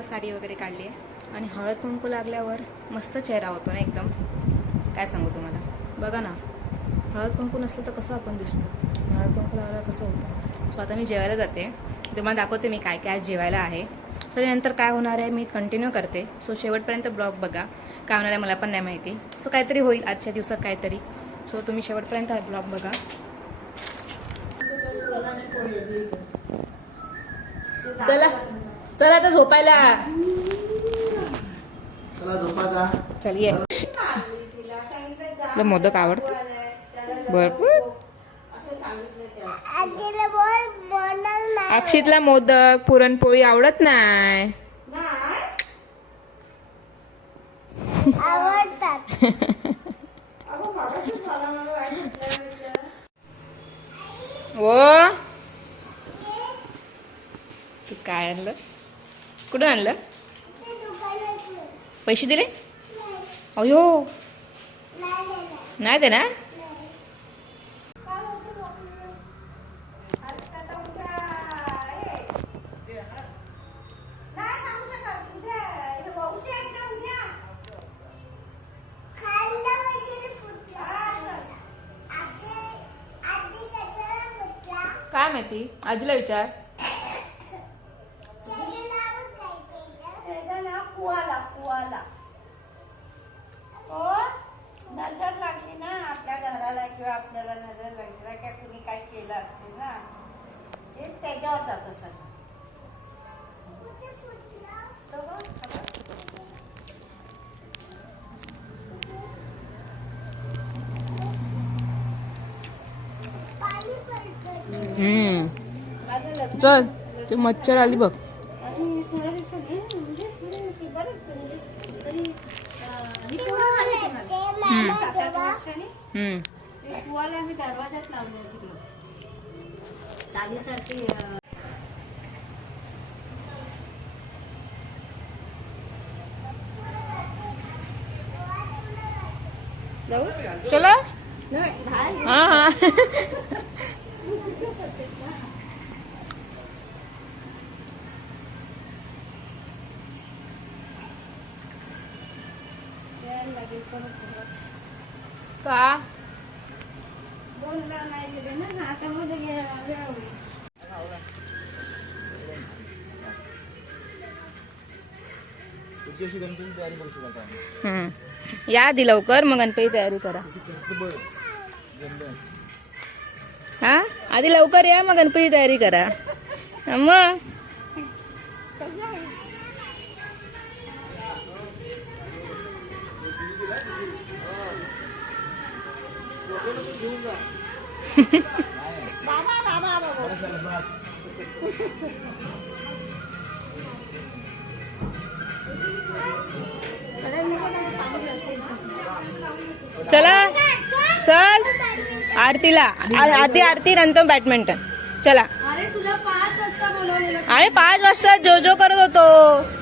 साडी वगैरे काढली आहे. हळद कुंकू लागल्यावर मस्त चेहरा होतो ना एकदम. काय सांगू तुम्हाला? बघा ना हळद कुंकू नसलं तर कसं आपण दिसतो? हळद कुंकू लावल्यावर कसं होतं? सो आता मी जेवायला जाते. तुम्हाला दाखवते मी काय काय आज जेवायला आहे. सो त्यानंतर काय होणार आहे मी कंटिन्यू करते. सो शेवटपर्यंत ब्लॉग बघा. काय होणार आहे मला पण नाही माहिती. सो काहीतरी होईल आजच्या दिवसात काहीतरी. सो तुम्ही शेवटपर्यंत हा ब्लॉग बघा. चला. चला आता झोपायला. चला चल ये तुला मोदक आवडत? भरपूर. अक्षितला मोदक पुरणपोळी आवडत नाही. आवडतात. ओ तू काय आणलं? कुठून आणलं? पैसे दिले? अयो नाही दे ना खायला कशाला फुटला आधी आधी कशाला फुटला? काय माहिती? आजीला विचार त्याचं नाव काय त्याचं? त्याचं नाव कुवाला कुवाला हो नजर लागली ना आपल्या घराला किंवा आपल्याला नजर लागली ना काय कुणी काही केलं असेल ना ते त्याच्यावर जातं सगळं कुठे फुटला तर बघ, पाणी पडतं हम्म माझं लग्न चल ते मच्छर आली बघ आणि थोड्या दिवसांनी म्हणजे थोडी होती बरंच म्हणजे तरी अं, ही पोरं झाली ती मला. ते मामा सात जेव्हा वर्षांनी हम्म. ते कुवाला मी दरवाजात लावलं होती चालीसारखी चला नाही, बाहेर हा हा यायला लागेल परत परत. का वर्षी गणपती तयारी करू शकता आम्ही. हम्म. या आधी लवकर मग गणपती तयारी करा. हा? आधी लवकर या मग गणपती तयारी करा. हा, मग. आरतीला. आधी आरती नंतर बॅडमिंटन. चला. अरे तुला पाच वाजता बोलवलेलं. अरे पाच वाजता जो जो करत होतो.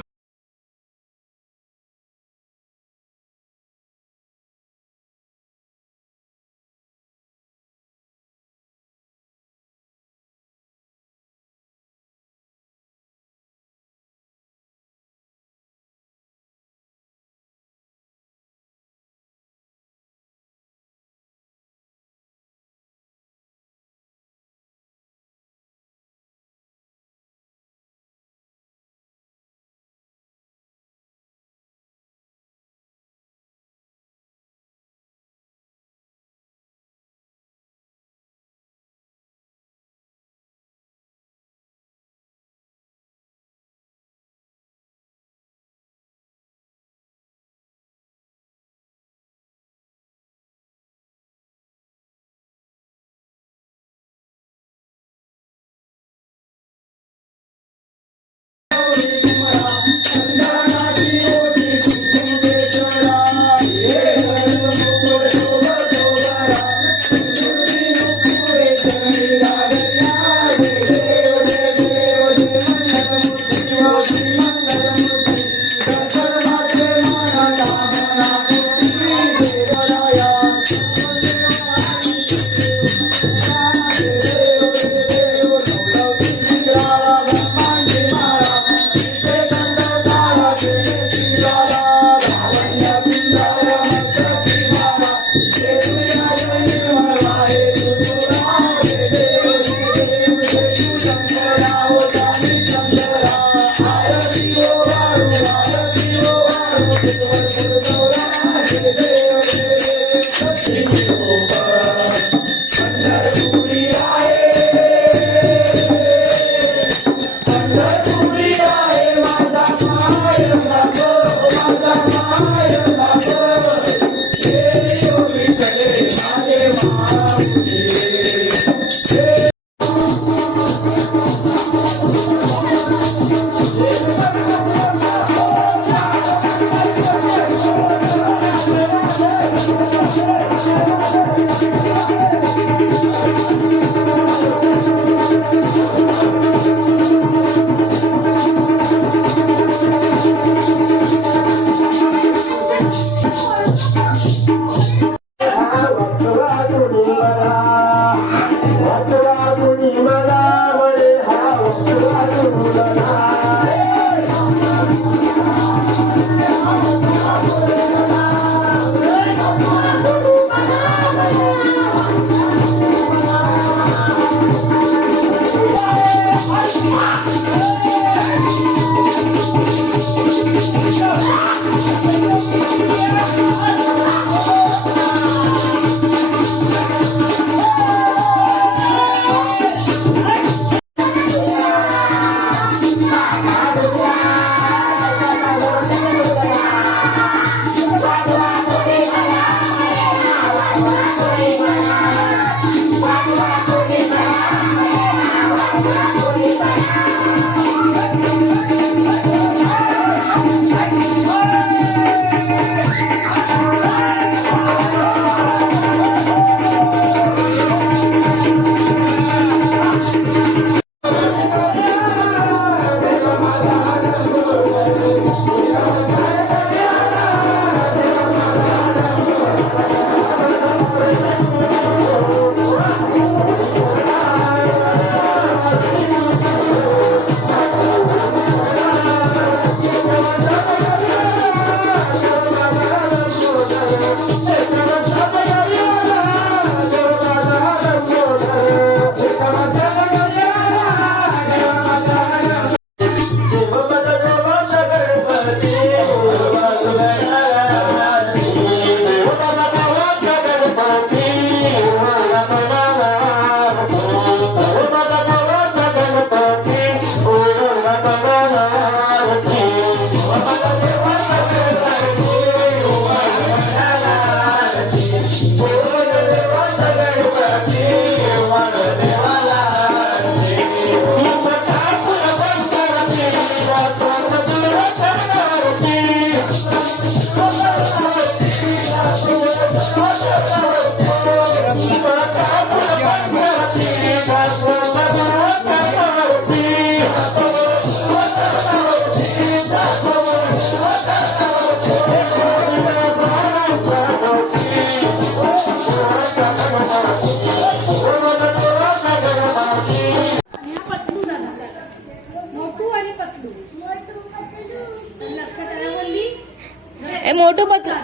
मोटू पतलू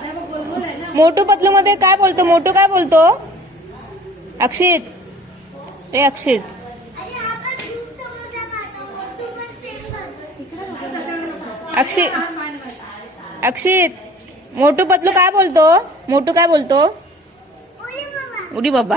मोटू पतलू मध्ये काय बोलतो? मोटू काय बोलतो? अक्षित. ए अक्षित. अक्षित. अक्षित. मोटू पतलू काय बोलतो? मोटू काय बोलतो? उडी बाबा.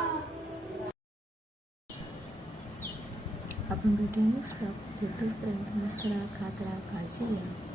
आपण भेटू नेक्स्ट ब्लॉग तोपर्यंत मस्त राहा खात राहा काळजी घ्या